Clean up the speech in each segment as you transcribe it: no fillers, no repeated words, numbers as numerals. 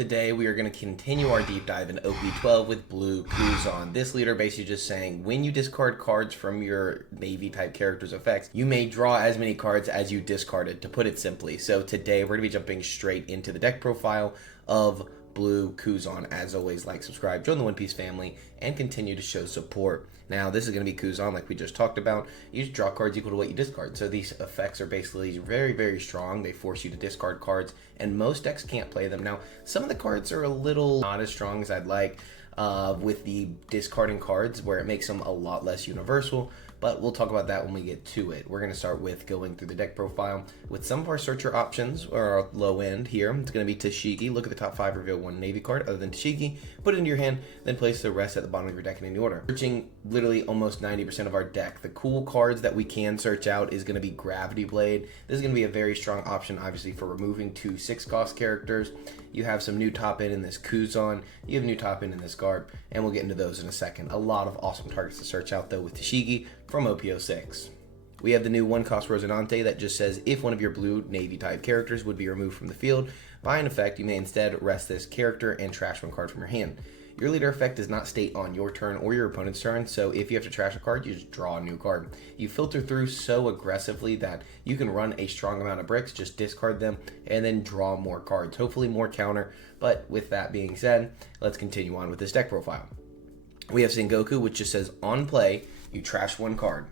Today we are going to continue our deep dive in OP12 with blue Kuzan. This leader basically just saying when you discard cards from your Navy type character's effects, you may draw as many cards as you discarded, to put it simply. So today we're going to be jumping straight into the deck profile of blue Kuzan. As always, like, subscribe, join the One Piece family, and continue to show support. Now, this is going to be Kuzan, like we just talked about. You just draw cards equal to what you discard. So these effects are basically very, very strong. They force you to discard cards, and most decks can't play them. Now, some of the cards are a little not as strong as I'd like with the discarding cards, where it makes them a lot less universal. But we'll talk about that when we get to it. We're going to start with going through the deck profile with some of our searcher options, or our low end here. It's going to be Tashigi. Look at the top 5, reveal 1 Navy card other than Tashigi, put it into your hand, then place the rest at the bottom of your deck in any order. Searching literally almost 90% of our deck. The cool cards that we can search out is going to be Gravity Blade. This is going to be a very strong option, obviously, for removing 2 6-cost characters. You have some new top end in this Kuzan. You have new top end in this Garb, and we'll get into those in a second. A lot of awesome targets to search out, though, with Tashigi from OP06. We have the new 1-cost Rosinante that just says if one of your blue Navy type characters would be removed from the field by an effect, you may instead rest this character and trash 1 card from your hand. Your leader effect does not state on your turn or your opponent's turn, so if you have to trash a card, you just draw a new card. You filter through so aggressively that you can run a strong amount of bricks, just discard them, and then draw more cards, hopefully more counter. But with that being said, let's continue on with this deck profile. We have Sengoku, which just says on play, you trash 1 card.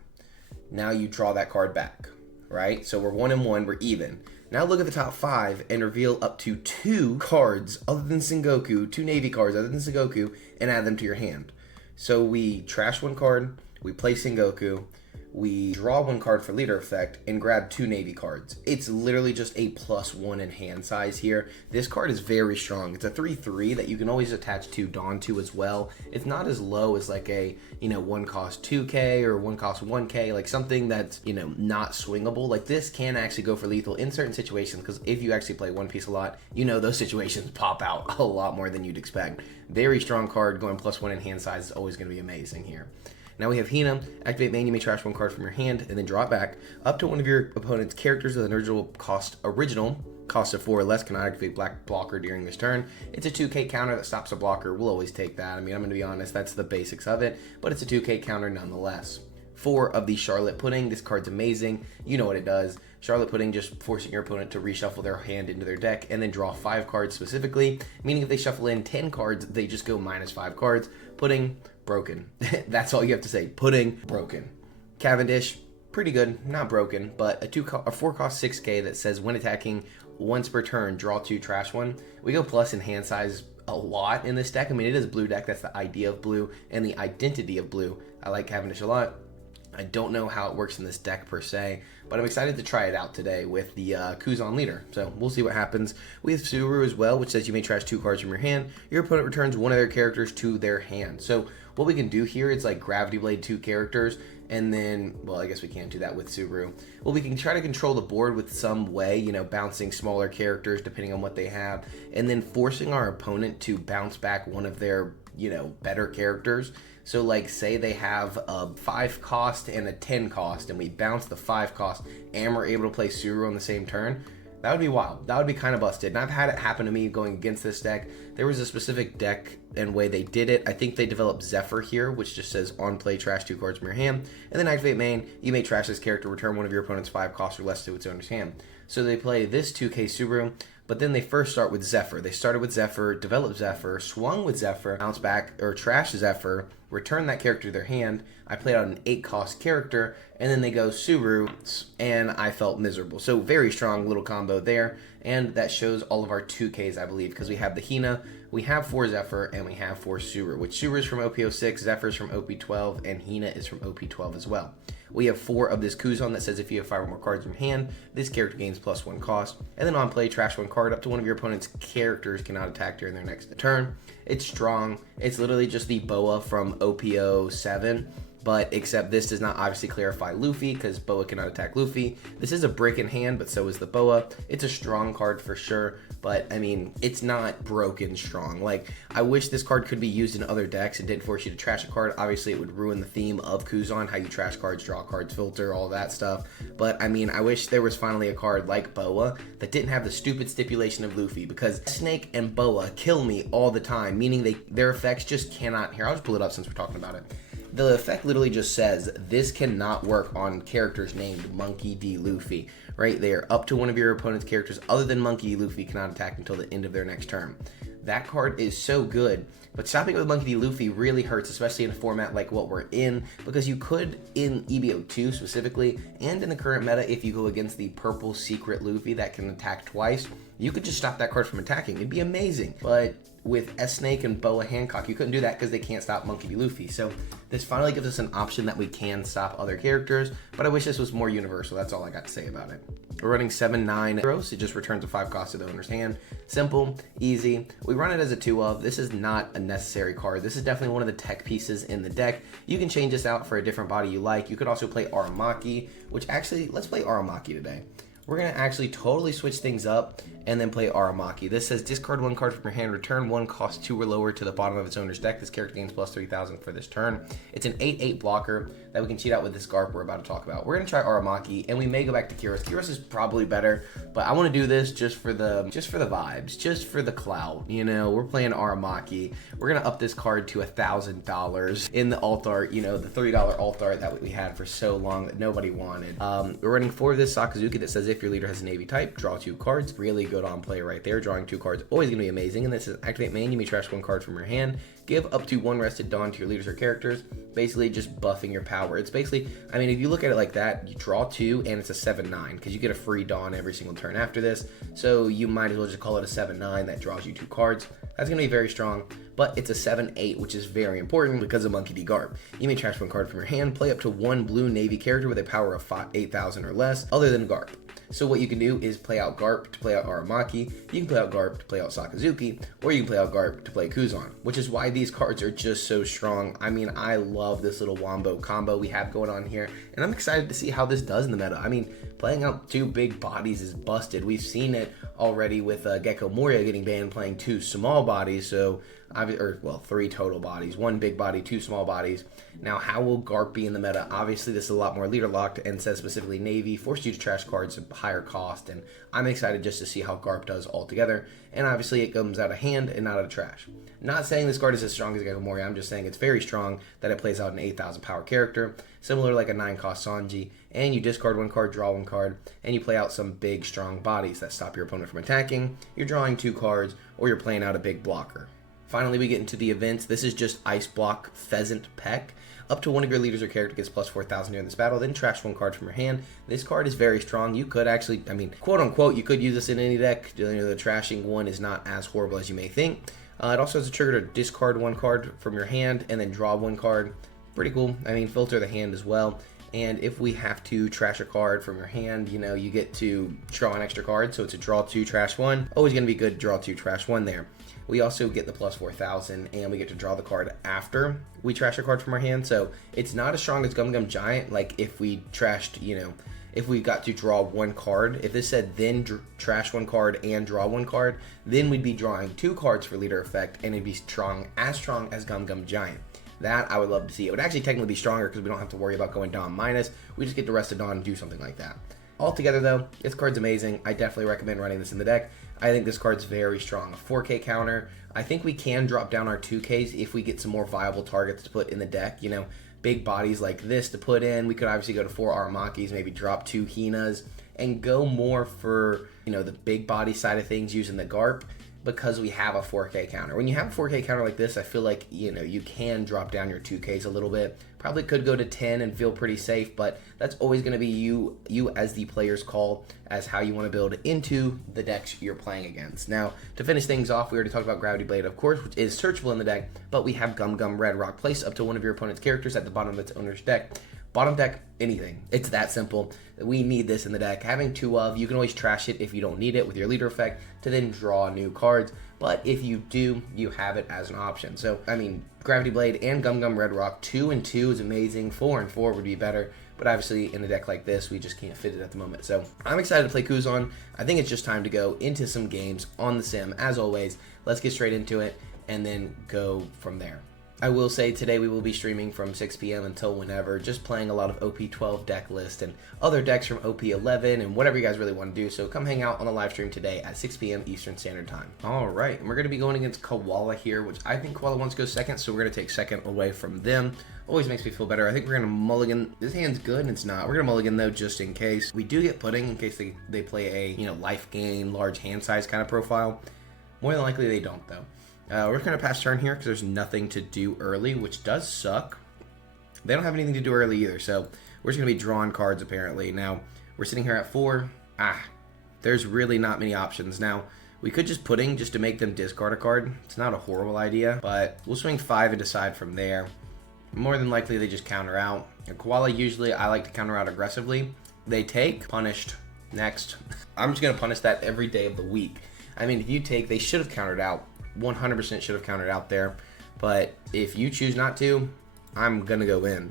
Now you draw that card back, right? So we're 1-1, we're even. Now look at the top 5 and reveal up to 2 cards other than Sengoku, 2 Navy cards other than Sengoku, and add them to your hand. So we trash 1 card, we play Sengoku, we draw 1 card for leader effect, and grab 2 Navy cards. It's literally just a +1 in hand size here. This card is very strong. It's a 3/3 that you can always attach to Dawn to as well. It's not as low as like a, 1 cost 2k or 1 cost 1k, like something that's, not swingable. Like this can actually go for lethal in certain situations, because if you actually play One Piece a lot, those situations pop out a lot more than you'd expect. Very strong card, going +1 in hand size is always going to be amazing here. Now we have Hina. Activate main, you may trash 1 card from your hand and then draw it back. Up to one of your opponent's characters with an original cost of 4 or less can activate black blocker during this turn. It's a 2k counter that stops a blocker. We'll always take that. I'm going to be honest, that's the basics of it, but it's a 2k counter nonetheless. 4 of the Charlotte Pudding. This card's amazing. You know what it does. Charlotte Pudding, just forcing your opponent to reshuffle their hand into their deck and then draw 5 cards specifically, meaning if they shuffle in 10 cards, they just go -5 cards. Pudding, broken. That's all you have to say. Pudding, broken. Cavendish, pretty good, not broken, but a 4-cost 6k that says when attacking once per turn, draw 2, trash 1. We go plus in hand size a lot in this deck. I mean, it is a blue deck. That's the idea of blue and the identity of blue. I like Cavendish a lot. I don't know how it works in this deck per se, but I'm excited to try it out today with the Kuzan leader. So we'll see what happens. We have Suru as well, which says you may trash 2 cards from your hand. Your opponent returns 1 of their characters to their hand. So what we can do here is like Gravity Blade 2 characters, and then, well, I guess we can't do that with Suru. Well, we can try to control the board with some way, bouncing smaller characters depending on what they have, and then forcing our opponent to bounce back one of their, better characters. So like say they have a 5 cost and a 10 cost, and we bounce the 5 cost and we're able to play Suru on the same turn. That would be wild. That would be kind of busted. And I've had it happen to me going against this deck. There was a specific deck and way they did it. I think they developed Zephyr here, which just says on play, trash 2 cards from your hand, and then activate main, you may trash this character, return one of your opponent's 5 costs or less to its owner's hand. So they play this 2k Subaru, but then they first start with Zephyr. They started with Zephyr, developed Zephyr, swung with Zephyr, bounce back, or trash Zephyr, return that character to their hand. I played out an 8-cost character, and then they go Subaru, and I felt miserable. So very strong little combo there, and that shows all of our 2Ks, I believe, because we have the Hina, we have 4 Zephyr, and we have 4 Subaru, which Subaru is from OP06, Zephyr is from OP12, and Hina is from OP12 as well. We have 4 of this Kuzan that says if you have 5 or more cards in your hand, this character gains +1 cost. And then on play, trash 1 card. Up to one of your opponent's characters cannot attack during their next turn. It's strong. It's literally just the Boa from OP07, but except this does not obviously clarify Luffy because Boa cannot attack Luffy. This is a brick in hand, but so is the Boa. It's a strong card for sure, but I mean, it's not broken strong. Like, I wish this card could be used in other decks and didn't force you to trash a card. Obviously, it would ruin the theme of Kuzan, how you trash cards, draw cards, filter, all that stuff. But I mean, I wish there was finally a card like Boa that didn't have the stupid stipulation of Luffy, because Snake and Boa kill me all the time, meaning their effects just cannot. Here, I'll just pull it up since we're talking about it. The effect literally just says this cannot work on characters named Monkey D. Luffy. Right there, up to one of your opponent's characters other than Monkey D. Luffy cannot attack until the end of their next turn. That card is so good, but stopping with Monkey D. Luffy really hurts, especially in a format like what we're in, because you could, in EBO2 specifically, and in the current meta, if you go against the purple secret Luffy that can attack twice, you could just stop that card from attacking. It'd be amazing. But with S-Snake and Boa Hancock, you couldn't do that because they can't stop Monkey D. Luffy. So this finally gives us an option that we can stop other characters, but I wish this was more universal. That's all I got to say about it. We're running 7/9 heroes. It just returns a 5 cost to the owner's hand. Simple, easy. We run it as a 2 of. This is not a necessary card. This is definitely one of the tech pieces in the deck. You can change this out for a different body you like. You could also play Aramaki, which actually, let's play Aramaki today. We're going to actually totally switch things up and then play Aramaki. This says discard 1 card from your hand, return 1 cost 2 or lower to the bottom of its owner's deck. This character gains plus 3,000 for this turn. It's an 8/8 blocker that we can cheat out with this Garp we're about to talk about. We're going to try Aramaki, and we may go back to Kyros. Kyros is probably better, but I want to do this just for the vibes, just for the clout. You know, we're playing Aramaki. We're going to up this card to $1,000 in the alt art, you know, the $30 alt art that we had for so long that nobody wanted. We're running 4 of this Sakazuki that says if your leader has a Navy type, draw 2 cards. Really good on play right there. Drawing 2 cards, always going to be amazing. And this is activate main, you may trash 1 card from your hand. Give up to 1 rested dawn to your leaders or characters. Basically just buffing your power. It's basically, I mean, if you look at it like that, you draw 2 and it's a 7/9 because you get a free dawn every single turn after this. So you might as well just call it a 7/9 that draws you 2 cards. That's going to be very strong, but it's a 7/8, which is very important because of Monkey D. Garp. You may trash 1 card from your hand, play up to 1 blue Navy character with a power of 8,000 or less, other than Garp. So what you can do is play out Garp to play out Aramaki, you can play out Garp to play out Sakazuki, or you can play out Garp to play Kuzan, which is why these cards are just so strong. I mean, I love this little Wombo combo we have going on here, and I'm excited to see how this does in the meta. I mean, playing out 2 big bodies is busted. We've seen it already with Gecko Moria getting banned playing 2 small bodies, so 3 total bodies, 1 big body, 2 small bodies. Now, how will Garp be in the meta? Obviously, this is a lot more leader locked and says specifically Navy, forced you to trash cards at higher cost, and I'm excited just to see how Garp does altogether. And obviously, it comes out of hand and not out of trash. Not saying this card is as strong as Gecko Moria, I'm just saying it's very strong that it plays out an 8,000 power character, similar to like a 9 cost Sanji, and you discard 1 card, draw 1 card, and you play out some big strong bodies that stop your opponent from attacking. You're drawing 2 cards, or you're playing out a big blocker. Finally, we get into the events. This is just Ice Block Pheasant Peck. Up to 1 of your leaders or character gets plus 4,000 during this battle, then trash 1 card from your hand. This card is very strong. You could actually, I mean, quote unquote, you could use this in any deck. You know, the trashing one is not as horrible as you may think. It also has a trigger to discard 1 card from your hand and then draw 1 card. Pretty cool. I mean, filter the hand as well. And if we have to trash a card from your hand, you know, you get to draw an extra card. So it's a draw 2, trash 1. Always going to be good to draw 2, trash 1 there. We also get the plus 4,000, and we get to draw the card after we trash a card from our hand. So it's not as strong as Gum Gum Giant. Like if we trashed, you know, if we got to draw 1 card, if this said then trash 1 card and draw 1 card, then we'd be drawing 2 cards for leader effect, and it'd be as strong as Gum Gum Giant. That I would love to see. It would actually technically be stronger because we don't have to worry about going Dawn minus. We just get to rest of Dawn and do something like that. Altogether though, this card's amazing. I definitely recommend running this in the deck. I think this card's very strong. A 4K counter. I think we can drop down our 2Ks if we get some more viable targets to put in the deck. You know, big bodies like this to put in. We could obviously go to 4 Aramakis, maybe drop 2 Hinas, and go more for, you know, the big body side of things using the Garp, because we have a 4K counter. When you have a 4K counter like this, I feel like, you know, you can drop down your 2Ks a little bit. Probably could go to 10 and feel pretty safe, but that's always going to be you as the player's call as how you want to build into the decks you're playing against. Now, to finish things off, we already talked about Gravity Blade, of course, which is searchable in the deck, but we have Gum Gum Red Rock. Place up to 1 of your opponent's characters at the bottom of its owner's deck. Bottom deck, anything. It's that simple. We need this in the deck. Having 2 of, you can always trash it if you don't need it with your leader effect to then draw new cards. but if you do, you have it as an option. So, I mean, Gravity Blade and Gum Gum Red Rock, 2 and 2 is amazing, 4 and 4 would be better, but obviously in a deck like this, we just can't fit it at the moment. So, I'm excited to play Kuzan. I think it's just time to go into some games on the sim. As always, let's get straight into it and then go from there. I will say today we will be streaming from 6 p.m. until whenever, just playing a lot of OP12 deck list and other decks from OP11 and whatever you guys really want to do. So come hang out on the live stream today at 6 p.m. Eastern Standard Time. All right, and we're going to be going against Koala here, which I think Koala wants to go second, so we're going to take second away from them. Always makes me feel better. I think we're going to mulligan. This hand's good and it's not. We're going to mulligan though just in case. We do get pudding in case they play a life gain, large hand size kind of profile. More than likely they don't though. We're going to pass turn here because there's nothing to do early, which does suck. They don't have anything to do early either, so we're just going to be drawing cards apparently. Now, we're sitting here at 4. There's really not many options. Now, we could just pudding just to make them discard a card. It's not a horrible idea, but we'll swing 5 and decide from there. More than likely, they just counter out. And Koala, usually, I like to counter out aggressively. They take, punished, next. I'm just going to punish that every day of the week. I mean, if you take, they should have countered out. 100% should have countered out there, but if you choose not to, I'm gonna go in.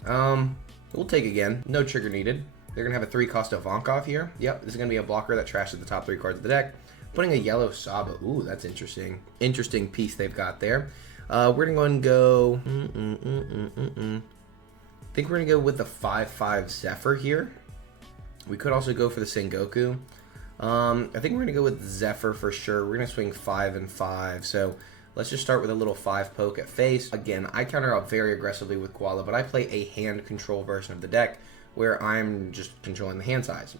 We'll take again. No trigger needed. They're gonna have a 3-cost Ivankov here. Yep, this is gonna be a blocker that trashes the top 3 cards of the deck. Putting a yellow Saba. Ooh, that's interesting. Interesting piece they've got there. We're gonna go and go. I think we're gonna go with the 5/5 Zephyr here. We could also go for the Sengoku. I think we're going to go with Zephyr for sure. We're going to swing 5 and 5. So let's just start with a little 5 poke at face. Again, I counter out very aggressively with Koala, but I play a hand control version of the deck where I'm just controlling the hand size.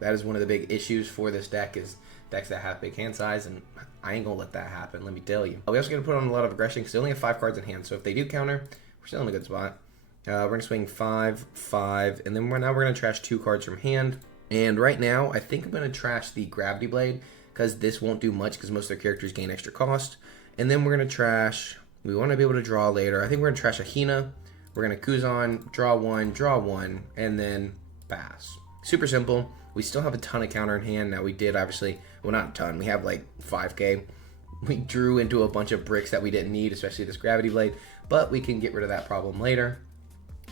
That is one of the big issues for this deck is decks that have big hand size, and I ain't going to let that happen, let me tell you. We also going to put on a lot of aggression because they only have 5 cards in hand. So if they do counter, we're still in a good spot. We're going to swing 5, 5, and then now we're going to trash 2 cards from hand. And right now, I think I'm going to trash the Gravity Blade because this won't do much because most of their characters gain extra cost. And then we're going to trash, we want to be able to draw later. I think we're going to trash a Hina. We're going to Kuzan, draw 1, and then pass. Super simple. We still have a ton of counter in hand. Now we did obviously, well not a ton, we have like 5k. We drew into a bunch of bricks that we didn't need, especially this Gravity Blade, but we can get rid of that problem later.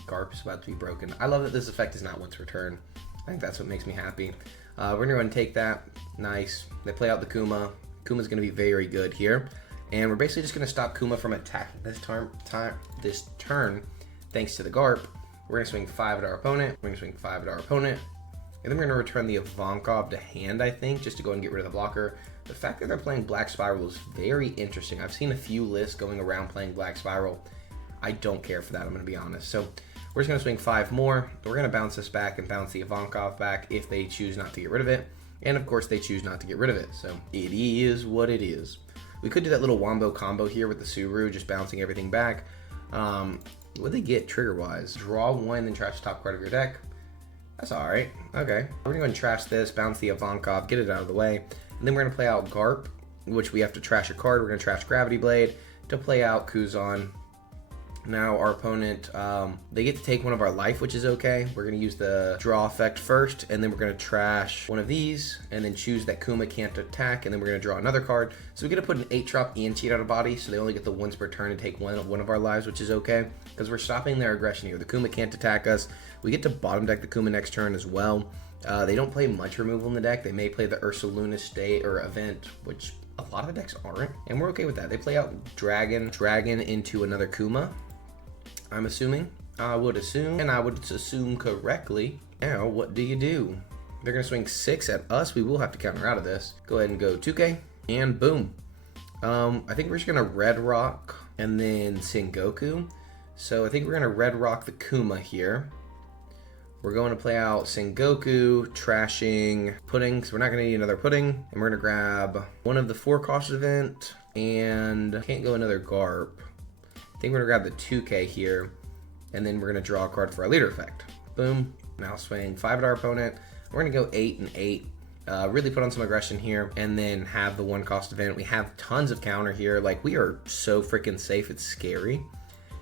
Garp is about to be broken. I love that this effect is not once returned. I think that's what makes me happy. We're going to go and take that. Nice. They play out the Kuma. Kuma's going to be very good here. And we're basically just going to stop Kuma from attacking this turn thanks to the Garp. We're going to swing 5 at our opponent. We're going to swing 5 at our opponent. And then we're going to return the Ivankov to hand, I think, just to go and get rid of the blocker. The fact that they're playing Black Spiral is very interesting. I've seen a few lists going around playing Black Spiral. I don't care for that, I'm going to be honest. So we're just going to swing 5 more. We're going to bounce this back and bounce the Ivankov back if they choose not to get rid of it. And of course, they choose not to get rid of it. So it is what it is. We could do that little Wombo combo here with the Suru, just bouncing everything back. What do they get trigger-wise? Draw 1 and trash the top card of your deck. That's all right. Okay. We're going to go and trash this, bounce the Ivankov, get it out of the way. And then we're going to play out Garp, which we have to trash a card. We're going to trash Gravity Blade to play out Kuzan. Now our opponent, they get to take one of our life, which is okay. We're going to use the draw effect first, and then we're going to trash one of these, and then choose that Kuma can't attack, and then we're going to draw another card. So we get to put an 8-drop and cheat out of body, so they only get the once per turn to take one of our lives, which is okay, because we're stopping their aggression here. The Kuma can't attack us. We get to bottom deck the Kuma next turn as well. They don't play much removal in the deck. They may play the Ursaluna state or event, which a lot of the decks aren't, and we're okay with that. They play out Dragon into another Kuma. I'm assuming. I would assume, and I would assume correctly. Now, what do you do? They're going to swing 6 at us. We will have to counter out of this. Go ahead and go 2k, and boom. I think we're just going to Red Rock and then Sengoku. So I think we're going to Red Rock the Kuma here. We're going to play out Sengoku, trashing pudding, because we're not going to need another pudding. And we're going to grab one of the 4-cost event, and can't go another Garp. I think we're going to grab the 2k here, and then we're going to draw a card for our leader effect. Boom. Now swing 5 at our opponent. We're going to go 8 and 8. Really put on some aggression here, and then have the 1-cost event. We have tons of counter here. Like, we are so freaking safe, it's scary.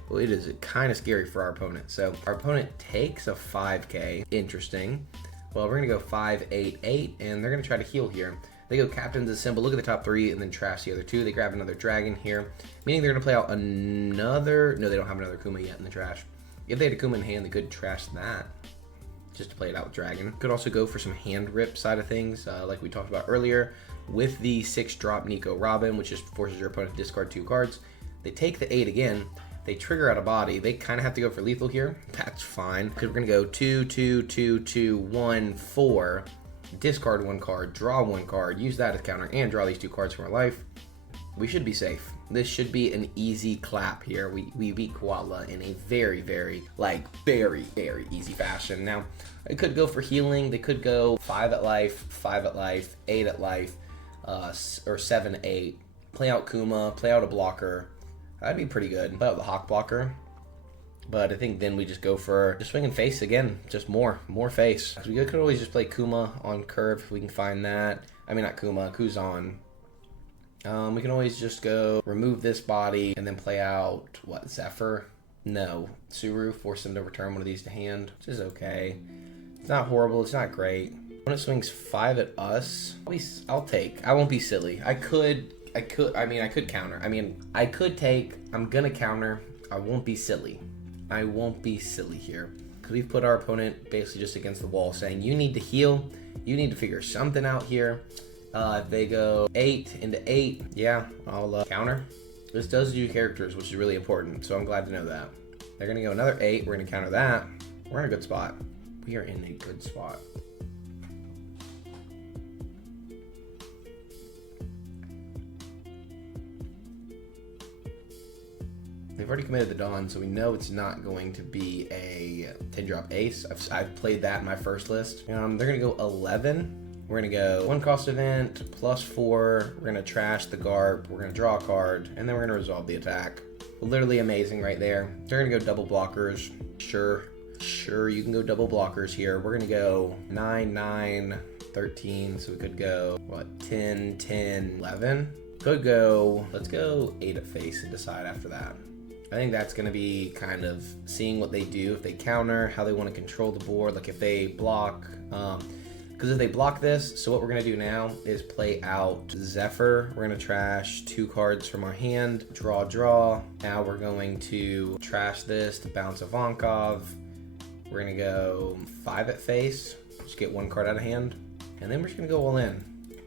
Well, it is kind of scary for our opponent. So our opponent takes a 5k. Interesting. Well, we're going to go 5, 8, 8, and they're going to try to heal here. They go Captain's Assemble, look at the top 3, and then trash the other 2. They grab another dragon here, meaning they're going to play out another... No, they don't have another Kuma yet in the trash. If they had a Kuma in hand, they could trash that, just to play it out with dragon. Could also go for some hand rip side of things, like we talked about earlier, with the 6-drop Nico Robin, which just forces your opponent to discard 2 cards. They take the 8 again. They trigger out a body. They kind of have to go for lethal here. That's fine, because we're going to go 2, 2, 2, 2, 1, 4. Discard 1 card, draw 1 card, use that as counter, and draw these 2 cards from our life. We should be safe. This should be an easy clap here. We beat Koala in a very, very easy fashion. Now, I could go for healing. They could go 5 at life, 5 at life, 8 at life, or 7, 8. Play out Kuma, play out a blocker. That'd be pretty good. Play out the Hawk blocker. But I think then we just go for just swinging face again, just more face. So we could always just play Kuma on curve if we can find that. I mean, not Kuma, Kuzan. We can always just go remove this body and then play out, what, Zephyr? No, Suru, force them to return one of these to hand, which is okay. It's not horrible, it's not great. When it swings 5 at us, I'll take. I won't be silly. I could counter. I could take, I'm gonna counter. I won't be silly. I won't be silly here. Because we've put our opponent basically just against the wall saying, you need to heal. You need to figure something out here. If they go 8 into 8, yeah, I'll counter. This does do characters, which is really important, so I'm glad to know that. They're going to go another 8. We're going to counter that. We're in a good spot. We are in a good spot. They've already committed the Dawn, so we know it's not going to be a 10-drop ace. I've played that in my first list. They're going to go 11. We're going to go 1 cost event, plus 4. We're going to trash the Garp. We're going to draw a card, and then we're going to resolve the attack. Literally amazing right there. They're going to go double blockers. Sure, you can go double blockers here. We're going to go 9, 9, 13, so we could go, 10, 10, 11? Could go, let's go 8 at face and decide after that. I think that's going to be kind of seeing what they do, if they counter, how they want to control the board, like if they block, because if they block this, so what we're going to do now is play out Zephyr. We're going to trash 2 cards from our hand, draw. Now we're going to trash this to bounce a Vonkov. We're going to go 5 at face, just get 1 card out of hand, and then we're just going to go all in.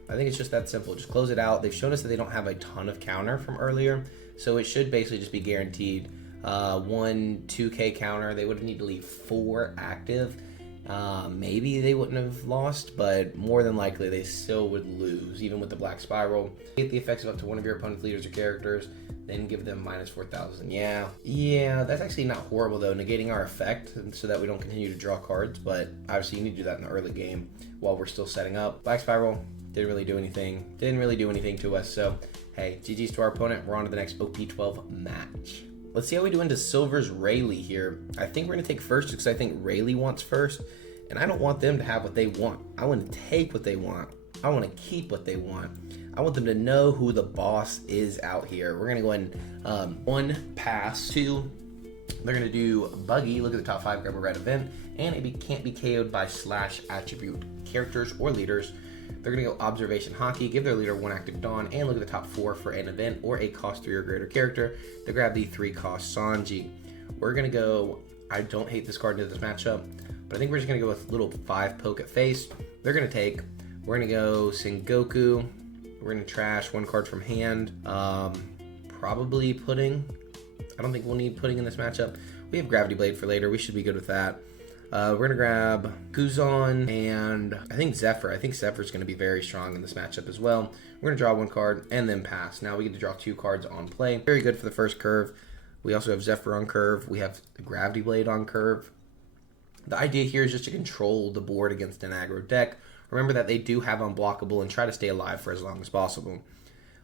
I think it's just that simple. Just close it out. They've shown us that they don't have a ton of counter from earlier, so it should basically just be guaranteed 1 2k counter. They would need to leave 4 active. Maybe they wouldn't have lost, but more than likely they still would lose, even with the Black Spiral. Get the effects of up to one of your opponent's leaders or characters, then give them minus 4,000. Yeah, that's actually not horrible though, negating our effect so that we don't continue to draw cards, but obviously you need to do that in the early game while we're still setting up. Black Spiral didn't really do anything to us, so hey, GG's to our opponent. We're on to the next OP12 match. Let's see how we do into Silver's Rayleigh here. I think we're going to take first because I think Rayleigh wants first, and I don't want them to have what they want. I want to take what they want. I want to keep what they want. I want them to know who the boss is out here. We're going to go in 1 pass, 2. They're going to do Buggy, look at the top 5, grab a red event, and it can't be KO'd by / attribute characters or leaders. They're going to go Observation Hockey, give their leader 1 active Dawn, and look at the top 4 for an event or a cost 3 or greater character. They grab the 3 cost Sanji. We're going to go, I don't hate this card into this matchup, but I think we're just going to go with little 5 poke at face. They're going to take, we're going to go Sengoku. We're going to trash 1 card from hand. Probably Pudding. I don't think we'll need Pudding in this matchup. We have Gravity Blade for later. We should be good with that. We're going to grab Kuzan and I think Zephyr. I think Zephyr's going to be very strong in this matchup as well. We're going to draw 1 card and then pass. Now we get to draw 2 cards on play. Very good for the first curve. We also have Zephyr on curve. We have the Gravity Blade on curve. The idea here is just to control the board against an aggro deck. Remember that they do have unblockable and try to stay alive for as long as possible.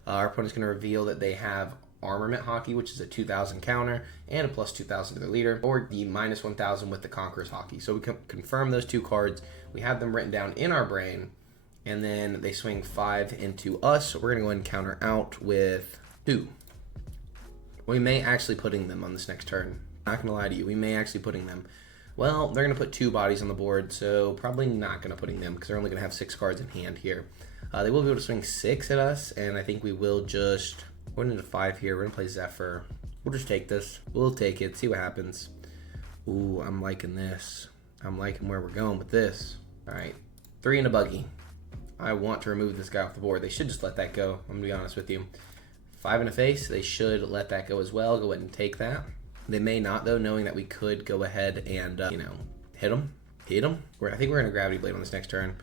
Our opponent's going to reveal that they have Armament Hockey, which is a 2,000 counter, and a plus 2,000 to their leader, or the minus 1,000 with the Conqueror's Hockey. So we can confirm those 2 cards. We have them written down in our brain, and then they swing 5 into us. So we're going to go ahead and counter out with 2. We may actually putting them on this next turn. Not going to lie to you, we may actually putting them. Well, they're going to put 2 bodies on the board, so probably not going to putting them because they're only going to have 6 cards in hand here. They will be able to swing 6 at us, and I think we will just go into 5 here. We're gonna play Zephyr. We'll just take this. We'll take it, see what happens. Ooh, I'm liking this. I'm liking where we're going with this. All right, 3 in a buggy. I want to remove this guy off the board. They should just let that go, I'm gonna be honest with you. 5 in a face, they should let that go as well. Go ahead and take that. They may not though, knowing that we could go ahead and, hit them. I think we're gonna Gravity Blade on this next turn.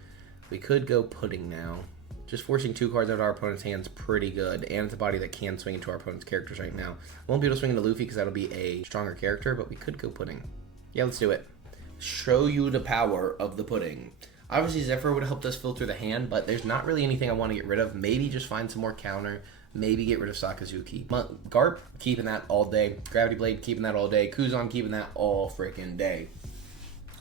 We could go Pudding now. Just forcing 2 cards out of our opponent's hands pretty good, and it's a body that can swing into our opponent's characters right now. Won't be able to swing into Luffy because that'll be a stronger character, but we could go Pudding. Yeah, let's do it. Show you the power of the Pudding. Obviously, Zephyr would have helped us filter the hand, but there's not really anything I want to get rid of. Maybe just find some more counter. Maybe get rid of Sakazuki. Garp, keeping that all day. Gravity Blade, keeping that all day. Kuzan, keeping that all freaking day.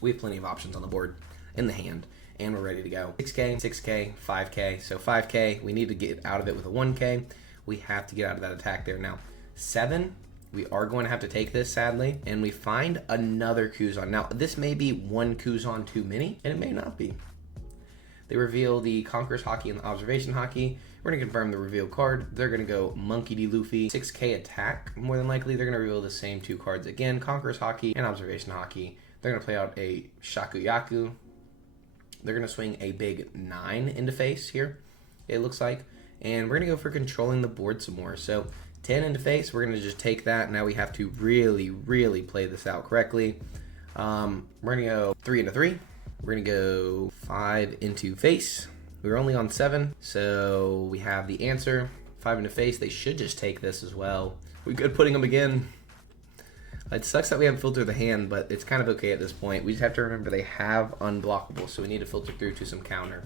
We have plenty of options on the board in the hand, and we're ready to go. 6K, 6K, 5K. So 5K, we need to get out of it with a 1K. We have to get out of that attack there. Now, 7, we are going to have to take this, sadly, and we find another Kuzan. Now, this may be one Kuzan too many, and it may not be. They reveal the Conqueror's Hockey and the Observation Hockey. We're going to confirm the reveal card. They're going to go Monkey D. Luffy. 6K attack, more than likely. They're going to reveal the same 2 cards again, Conqueror's Hockey and Observation Hockey. They're going to play out a Shakuyaku. They're going to swing a big 9 into face here, it looks like. And we're going to go for controlling the board some more. So 10 into face, we're going to just take that. Now we have to really, really play this out correctly. We're going to go 3 into 3. We're going to go 5 into face. We were only on 7, so we have the answer. 5 into face. They should just take this as well. We good putting them again. It sucks that we haven't filtered the hand, but it's kind of okay at this point. We just have to remember they have unblockable, so we need to filter through to some counter.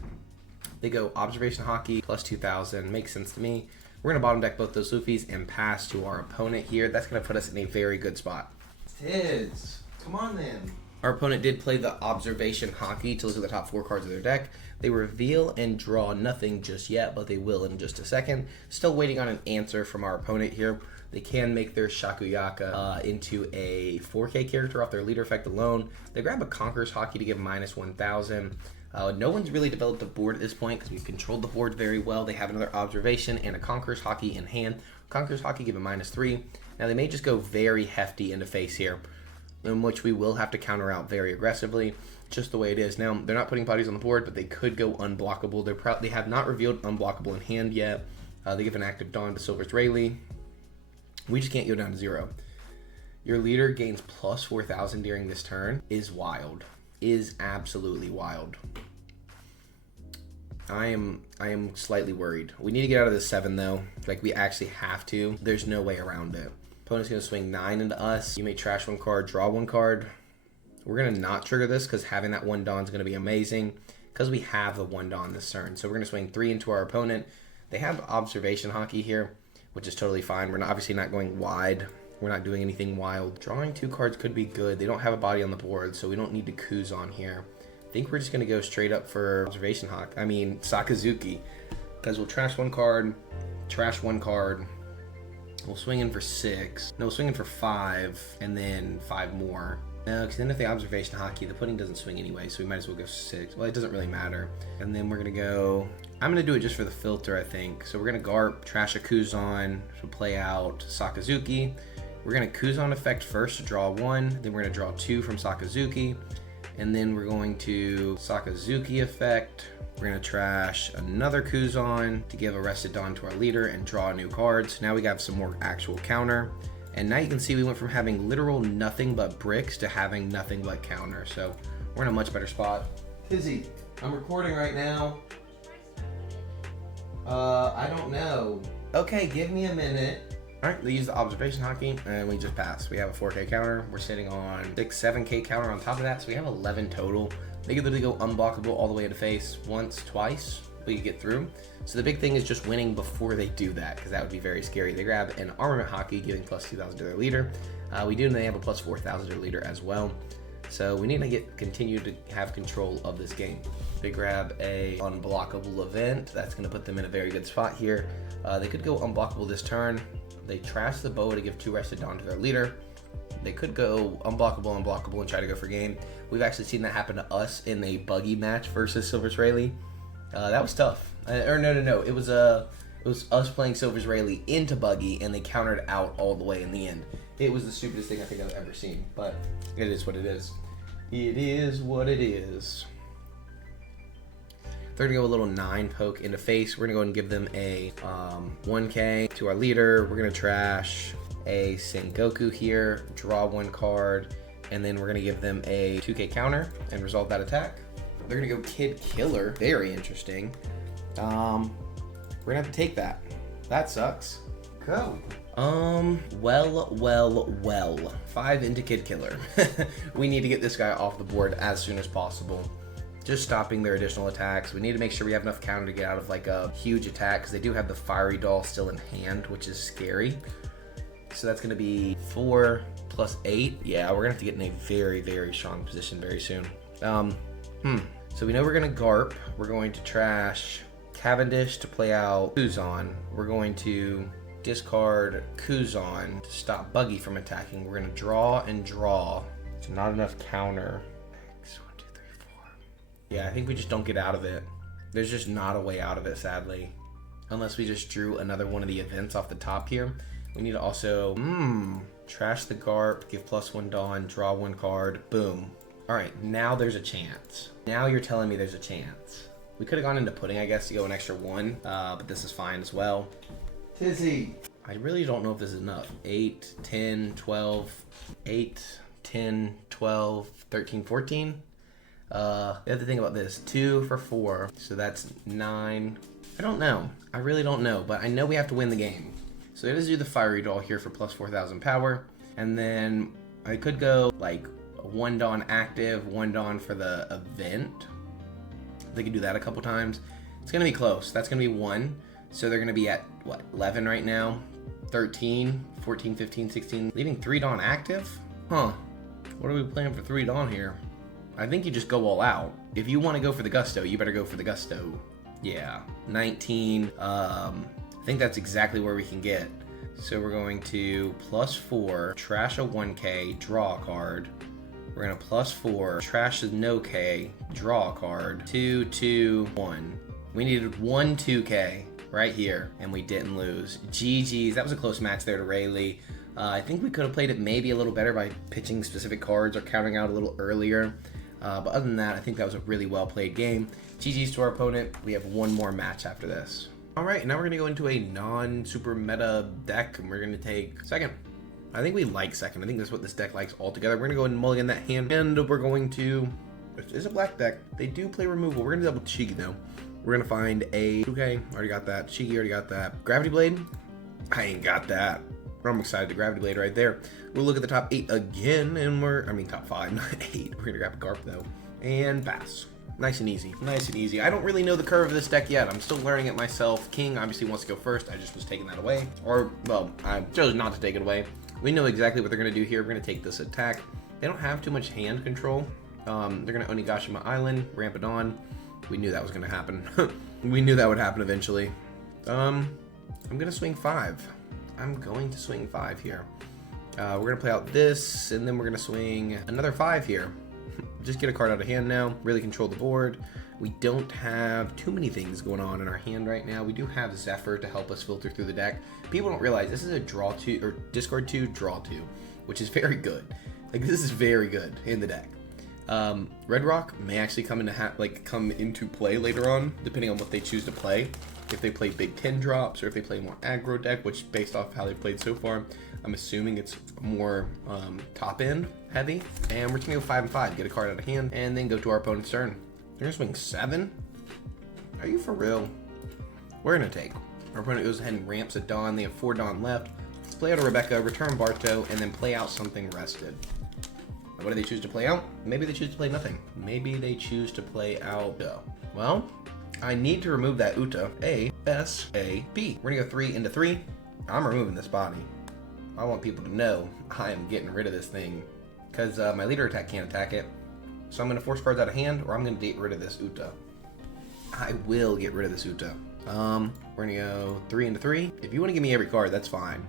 They go Observation Hockey plus 2,000. Makes sense to me. We're going to bottom deck both those Luffys and pass to our opponent here. That's going to put us in a very good spot. Tids, come on then. Our opponent did play the Observation Hockey to look at the top 4 cards of their deck. They reveal and draw nothing just yet, but they will in just a second. Still waiting on an answer from our opponent here. They can make their Shakuyaka into a 4K character off their leader effect alone. They grab a Conqueror's Hockey to give minus 1,000. No one's really developed a board at this point because we've controlled the board very well. They have another Observation and a Conqueror's Hockey in hand. Conqueror's Hockey give a minus 3. Now they may just go very hefty into face here, in which we will have to counter out very aggressively, just the way it is. Now, they're not putting bodies on the board, but they could go unblockable. They have not revealed unblockable in hand yet. They give an active Dawn to Silver's Rayleigh. We just can't go down to 0. Your leader gains plus 4,000 during this turn is wild. Is absolutely wild. I am slightly worried. We need to get out of this 7 though. Like, we actually have to. There's no way around it. Opponent's going to swing 9 into us. You may trash 1 card, draw 1 card. We're going to not trigger this because having that 1 Dawn is going to be amazing because we have the 1 Dawn this turn. So we're going to swing 3 into our opponent. They have Observation Hockey here, which is totally fine. We're obviously not going wide. We're not doing anything wild. Drawing 2 cards could be good. They don't have a body on the board, so we don't need to Kuzan here. I think we're just going to go straight up for Observation Hockey. I mean, Sakazuki. Because we'll trash 1 card, trash 1 card. We'll swing in for 6. No, we'll swing in for 5, and then 5 more. No, because then if the Observation Hockey, the Pudding doesn't swing anyway, so we might as well go 6. Well, it doesn't really matter. And then we're going to go... I'm going to do it just for the filter, I think. So we're going to Garp, trash a Kuzan to play out Sakazuki. We're going to Kuzan effect first to draw 1. Then we're going to draw 2 from Sakazuki. And then we're going to Sakazuki effect. We're going to trash another Kuzan to give Arrested Dawn to our leader and draw a new card. So now we got some more actual counter. And now you can see we went from having literal nothing but bricks to having nothing but counter. So we're in a much better spot. Tizzy, I'm recording right now. I don't know. Okay, give me a minute. All right, they use the Observation Hockey, and we just pass. We have a 4K counter. We're sitting on 7K counter on top of that, so we have 11 total. They could literally go unblockable all the way into face once, twice. We could get through. So the big thing is just winning before they do that, because that would be very scary. They grab an Armament Hockey, giving plus 2,000 to their leader. We do, and they have a plus 4,000 to their leader as well. So we need to continue to have control of this game. They grab a unblockable event. That's going to put them in a very good spot here. They could go unblockable this turn. They trash the boa to give 2 Arrested Dawn to their leader. They could go unblockable, and try to go for game. We've actually seen that happen to us in a buggy match versus Silver's Rayleigh. That was tough. No. It was us playing Silver's Rayleigh into Buggy, and they countered out all the way in the end. It was the stupidest thing I think I've ever seen, but it is what it is. It is what it is. They're gonna go a little 9 poke into face. We're gonna go ahead and give them a 1K to our leader. We're gonna trash a Sengoku here, draw 1 card, and then we're gonna give them a 2K counter and resolve that attack. They're gonna go Kid Killer. Very interesting. We're gonna have to take that. That sucks. Go. Well. 5 into Kid Killer. We need to get this guy off the board as soon as possible. Just stopping their additional attacks. We need to make sure we have enough counter to get out of like a huge attack, because they do have the Fiery Doll still in hand, which is scary. So that's gonna be 4 plus 8. Yeah, we're gonna have to get in a very, very strong position very soon. So we know we're gonna Garp. We're going to trash Cavendish to play out Kuzan. We're going to discard Kuzan to stop Buggy from attacking. We're gonna draw and draw. It's not enough counter. 1, 2, 3, 4. Yeah, I think we just don't get out of it. There's just not a way out of it, sadly. Unless we just drew another one of the events off the top here. We need to also, trash the Garp, give +1 Dawn, draw 1 card, boom. All right, now there's a chance. Now you're telling me there's a chance. We could have gone into Pudding, I guess, to go an extra 1, but this is fine as well. Tizzy. I really don't know if this is enough. 8, 10, 12, 8, 10, 12, 13, 14. You have to think about this. 2 for 4, so that's 9. I don't know. I really don't know, but I know we have to win the game. So let's do the Fiery Doll here for plus 4,000 power, and then I could go like 1 Dawn active, 1 Dawn for the event. They could do that a couple times. It's gonna be close. That's gonna be 1. So they're gonna be at what, 11 right now, 13, 14, 15, 16, leaving 3 Dawn active? Huh, what are we playing for 3 Dawn here? I think you just go all out. If you want to go for the Gusto, you better go for the Gusto. Yeah, 19, I think that's exactly where we can get. So we're going to +4, trash a 1K, draw a card. We're gonna +4, trash the no K, draw a card. 2, 2, 1. We needed 1 2K right here, and we didn't lose. GG's, that was a close match there to Rayleigh. I think we could have played it maybe a little better by pitching specific cards or counting out a little earlier. But other than that, I think that was a really well played game. GG's to our opponent. We have 1 more match after this. All right, now we're gonna go into a non-super meta deck, and we're gonna take second. I think we like second. I think that's what this deck likes altogether. We're gonna go ahead and mulligan that hand, and we're going to, it is a black deck. They do play removal. We're gonna double Shigi though. We're gonna find a, okay, already got that. Shigi already got that. Gravity Blade, I ain't got that. I'm excited to Gravity Blade right there. We'll look at the top 8 again, and top 5, not 8. We're gonna grab a Garp though, and pass. Nice and easy, nice and easy. I don't really know the curve of this deck yet. I'm still learning it myself. King obviously wants to go first. I just was taking that away. Or, well, I chose not to take it away. We know exactly what they're gonna do here. We're gonna take this attack. They don't have too much hand control. They're gonna Onigashima Island, ramp it on. We knew that was gonna happen. We knew that would happen eventually. I'm gonna swing 5. I'm going to swing 5 here. We're gonna play out this, and then we're gonna swing another 5 here. Just get a card out of hand now, really control the board. We don't have too many things going on in our hand right now. We do have Zephyr to help us filter through the deck. People don't realize this is a draw 2, or discard 2, draw 2, which is very good. Like, this is very good in the deck. Red Rock may actually come into play later on, depending on what they choose to play. If they play Big 10 drops, or if they play more aggro deck, which based off how they've played so far, I'm assuming it's more top end heavy. And we're just gonna go 5 and 5, get a card out of hand, and then go to our opponent's turn. They're gonna swing 7? Are you for real? We're gonna take. Our opponent goes ahead and ramps a Dawn. They have 4 Dawn left. Let's play out a Rebecca, return Barto, and then play out something rested. What do they choose to play out? Maybe they choose to play nothing. Maybe they choose to play out, well, I need to remove that Uta. A, S, A, B. We're gonna go 3 into 3. I'm removing this body. I want people to know I am getting rid of this thing, because my leader attack can't attack it. So I'm gonna force cards out of hand, or I'm gonna get rid of this Uta. I will get rid of this Uta. We're gonna go 3 into 3. If you wanna give me every card, that's fine.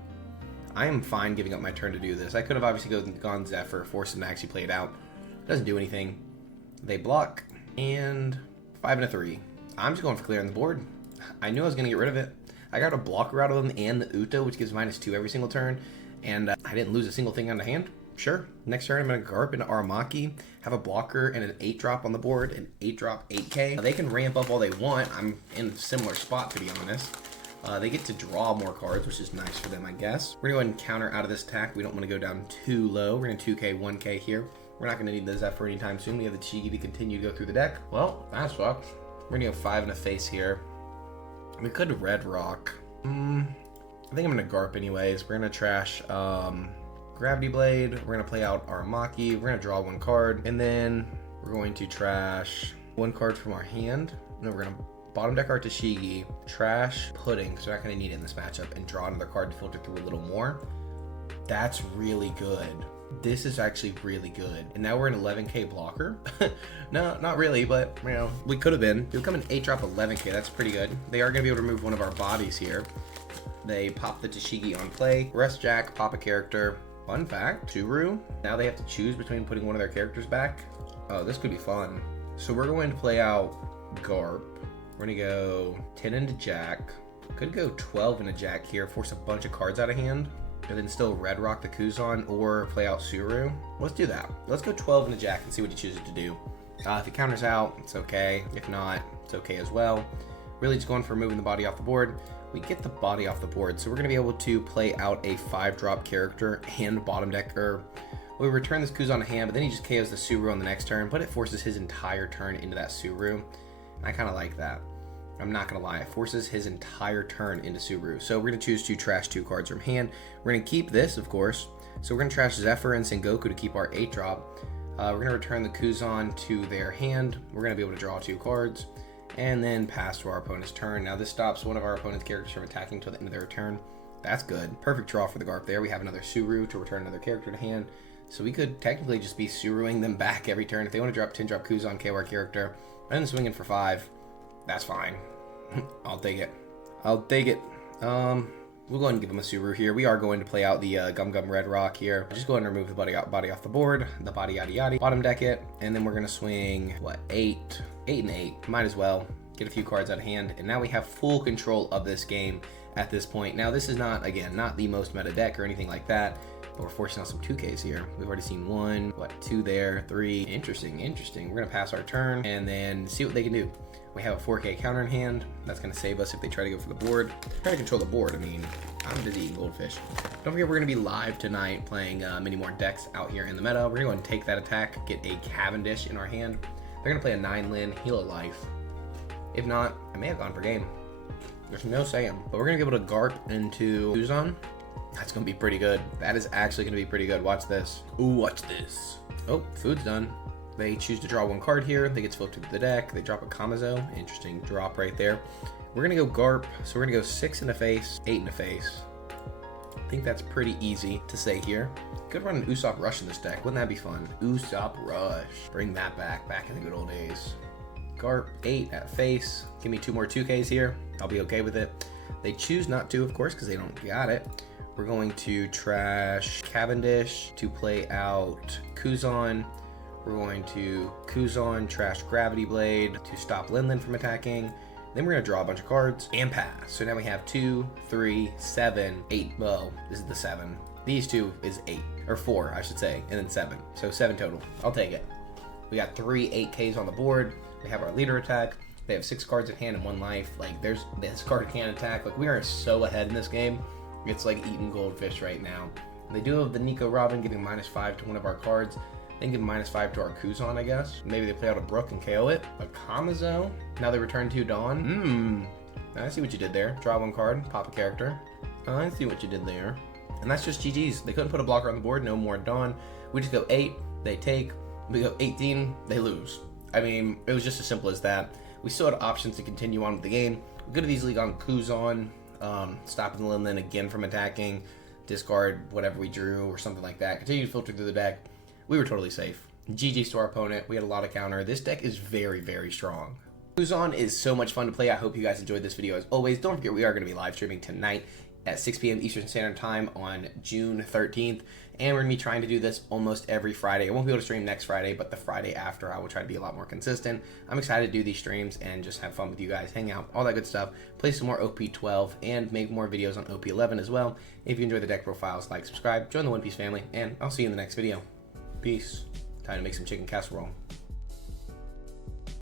I am fine giving up my turn to do this. I could have obviously gone Zephyr, forced him to actually play it out. Doesn't do anything. They block, and 5 and a 3. I'm just going for clearing the board. I knew I was going to get rid of it. I got a blocker out of them and the Uta, which gives -2 every single turn, and I didn't lose a single thing on the hand. Sure. Next turn, I'm going to Garp into Aramaki, have a blocker and an 8-drop on the board, an 8-drop 8K. They can ramp up all they want. I'm in a similar spot, to be honest. They get to draw more cards, which is nice for them, I guess. We're going to go ahead and counter out of this attack. We don't want to go down too low. We're going to 2K, 1K here. We're not going to need the Zephyr anytime soon. We have the Chigi to continue to go through the deck. Well, that sucks. We're going to go 5 in the face here. We could Red Rock. I think I'm going to Garp anyways. We're going to trash Gravity Blade. We're going to play out Aramaki. We're going to draw 1 card. And then we're going to trash 1 card from our hand. No, we're going to bottom deck our Tashigi, trash Pudding, because we're not going to need it in this matchup, and draw another card to filter through a little more. That's really good. This is actually really good. And now we're an 11K blocker. No, not really, but you know, we could have been. You'll come in 8-drop 11K. That's pretty good. They are going to be able to remove one of our bodies here. They pop the Tashigi on play. Rest Jack, pop a character. Fun fact, Suru. Now they have to choose between putting one of their characters back. Oh, this could be fun. So we're going to play out Garp. We're going to go 10 into Jack. Could go 12 into Jack here, force a bunch of cards out of hand, and then still Red Rock the Kuzan or play out Suru. Let's do that. Let's go 12 into Jack and see what he chooses to do. If he counters out, it's okay. If not, it's okay as well. Really just going for moving the body off the board. We get the body off the board, so we're going to be able to play out a 5-drop character and bottom decker. We return this Kuzan to hand, but then he just KOs the Suru on the next turn, but it forces his entire turn into that Suru. I kind of like that. I'm not going to lie. It forces his entire turn into Suru. So we're going to choose to trash 2 cards from hand. We're going to keep this, of course. So we're going to trash Zephyr and Sengoku to keep our 8-drop. We're going to return the Kuzan to their hand. We're going to be able to draw 2 cards. And then pass to our opponent's turn. Now this stops one of our opponent's characters from attacking until the end of their turn. That's good. Perfect draw for the Garp there. We have another Suru to return another character to hand. So we could technically just be Suruing them back every turn. If they want to drop 10-drop Kuzan, KO our character, and then swinging for 5, that's fine. I'll take it. I'll take it. We'll go ahead and give him a Suru here. We are going to play out the Gum Gum Red Rock here. Just go ahead and remove the body off the board, the body yada yada. Bottom deck it, and then we're going to swing, what, 8 and 8. Might as well get a few cards out of hand, and now we have full control of this game at this point. Now this is not, again, not the most meta deck or anything like that, but we're forcing out some 2Ks here. We've already seen 1, what, 2 there, 3. Interesting. We're going to pass our turn and then see what they can do. We have a 4K counter in hand. That's going to save us if they try to go for the board. Try to control the board. I mean, I'm busy eating goldfish. Don't forget, we're going to be live tonight playing many more decks out here in the meta. We're going to go and take that attack, get a Cavendish in our hand. They're going to play a 9-Lin, heal a life. If not, I may have gone for game. There's no saying. But we're going to be able to Garp into Kuzan. That's going to be pretty good. That is actually going to be pretty good. Watch this. Ooh, watch this. Oh, food's done. They choose to draw 1 card here. They get filtered to the deck. They drop a Kamazo. Interesting drop right there. We're going to go Garp. So we're going to go 6 in the face, 8 in the face. I think that's pretty easy to say here. Could run an Usopp Rush in this deck. Wouldn't that be fun? Usopp Rush. Bring that back in the good old days. Garp, 8 at face. Give me 2 more 2Ks here. I'll be okay with it. They choose not to, of course, because they don't got it. We're going to trash Cavendish to play out Kuzan. We're going to Kuzan, trash Gravity Blade to stop Lin from attacking. Then we're going to draw a bunch of cards and pass. So now we have 2, 3, 7, 8. Well, this is the 7. These 2 is 8. Or 4, I should say. And then 7. So 7 total. I'll take it. We got 3 8Ks on the board. We have our leader attack. They have 6 cards in hand and 1 life. Like, there's this card can't attack. Like, we are so ahead in this game. It's like eating goldfish right now. They do have the Nico Robin giving -5 to one of our cards. Then give -5 to our Kuzan, I guess. Maybe they play out a Brook and KO it. A Kamazo. Now they return 2 Dawn. I see what you did there. Draw 1 card, pop a character. I see what you did there. And that's just GG's. They couldn't put a blocker on the board. No more Dawn. We just go 8. They take. We go 18. They lose. I mean, it was just as simple as that. We still had options to continue on with the game. We could have easily gone Kuzan, stopping the Lin again from attacking, discard whatever we drew or something like that. Continue to filter through the deck. We were totally safe. GG's to our opponent. We had a lot of counter. This deck is very, very strong. Kuzan is so much fun to play. I hope you guys enjoyed this video. As always, don't forget we are going to be live streaming tonight at 6 p.m. Eastern Standard Time on June 13th. And we're going to be trying to do this almost every Friday. I won't be able to stream next Friday, but the Friday after, I will try to be a lot more consistent. I'm excited to do these streams and just have fun with you guys, hang out, all that good stuff, play some more OP12, and make more videos on OP11 as well. If you enjoy the deck profiles, like, subscribe, join the One Piece family, and I'll see you in the next video. Peace. Time to make some chicken casserole.